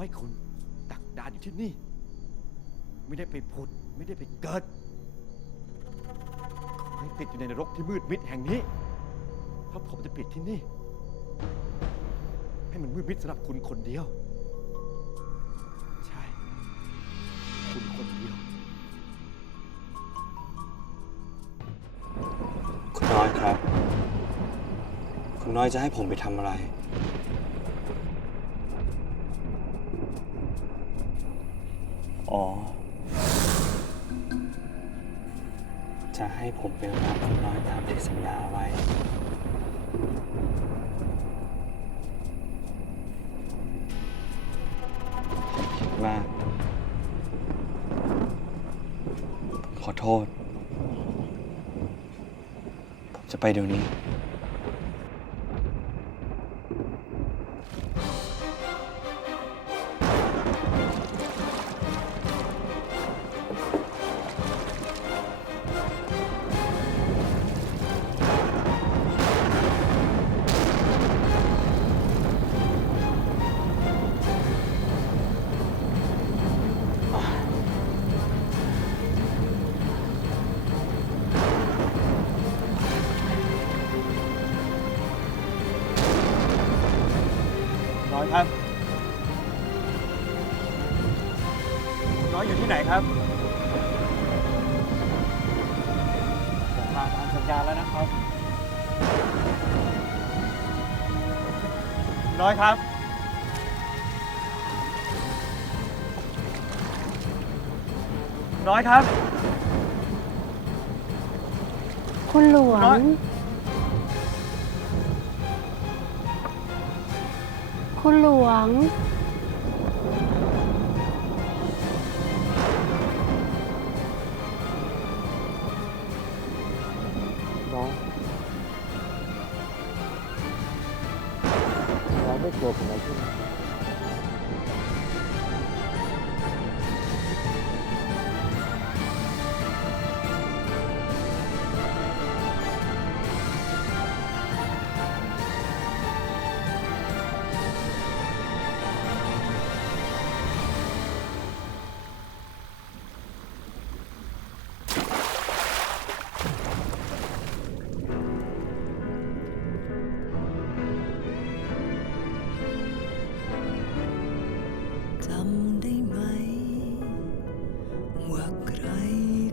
ให้คุณตักดานอยู่ที่นี่ ไม่ได้ไปผุด ไม่ได้ไปเกิดขอให้ติดอยู่ในนรกที่มืดมิดแห่งนี้ เพราะผมจะปิดที่นี่ ให้มันมืดมิดสำหรับคุณคนเดียว ใช่ คุณคนเดียว คุณน้อยครับ คุณน้อยจะให้ผมไปทำอะไร อ๋อ จะให้ผมไปรับคุณน้อยตามที่สัญญาไว้ มา ขอโทษ ผมจะไปเดี๋ยวนี้ ครับ น้อยอยู่ที่ไหนครับผมมาตามสัญญาแล้วนะครับ น้อยครับ น้อยครับ คุณหลวน้อง คุณหลวง น้อง น้องไม่กลัวผมเลยใช่ไหม ได้ไหม ว่าใคร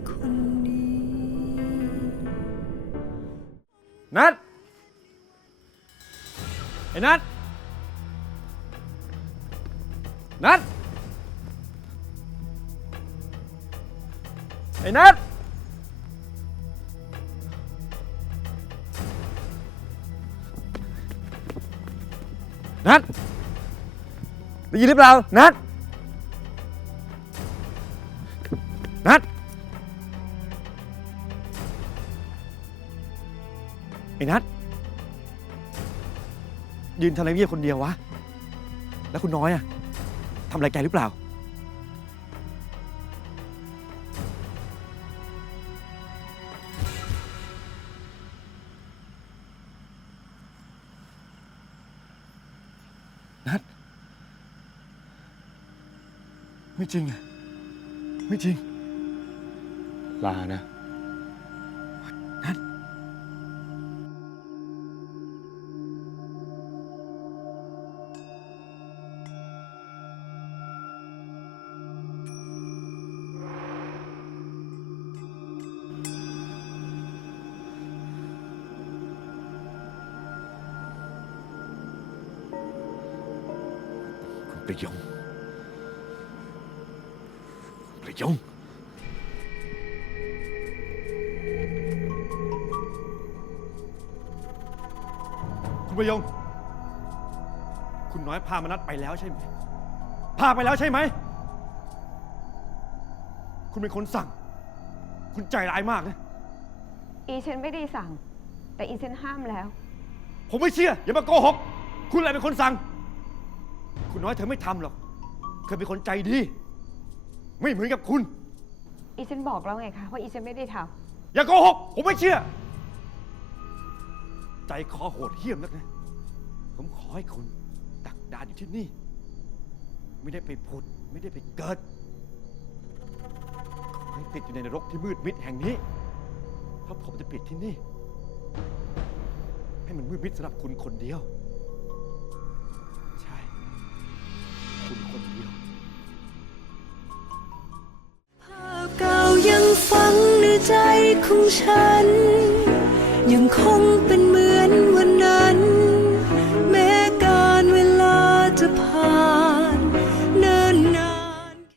คนนี้ นัดไอ้นัดนัดไอ้นัดนัดได้ยินหรือเปล่า นัด นัดไอ้นัดยืนทำอะไรเงียบคนเดียววะ แล้วคุณน้อยอะทำอะไรแกหรือเปล่า นัด ไม่จริงอะไม่จริง ลานะคุณประยงประยง คุณประยง คุณน้อยพามานัดไปแล้วใช่ไหม พาไปแล้วใช่ไหม คุณเป็นคนสั่ง คุณใจร้ายมากนะ อีฉันไม่ได้สั่ง แต่อีฉันห้ามแล้ว ผมไม่เชื่อ อย่ามาโกหก คุณอะไรเป็นคนสั่ง คุณน้อยเธอไม่ทำหรอก เธอเป็นคนใจดี ไม่เหมือนกับคุณ อีฉันบอกแล้วไงคะว่าอีฉันไม่ได้ทอย่าโกหก ผมไม่เชื่อ ใจคอโหดเหี้ยมนักนะ ผมขอให้คุณตักดานอยู่ที่นี่ ไม่ได้ไปผุด ไม่ได้ไปเกิด ขอให้ติดอยู่ในนรกที่มืดมิดแห่งนี้ เพราะผมจะปิดที่นี่ ให้มันมืดมิดสำหรับคุณคนเดียว ใช่ คุณคนเดียว ภาพเก่ายังฝังในใจของฉัน ยังคงเป็น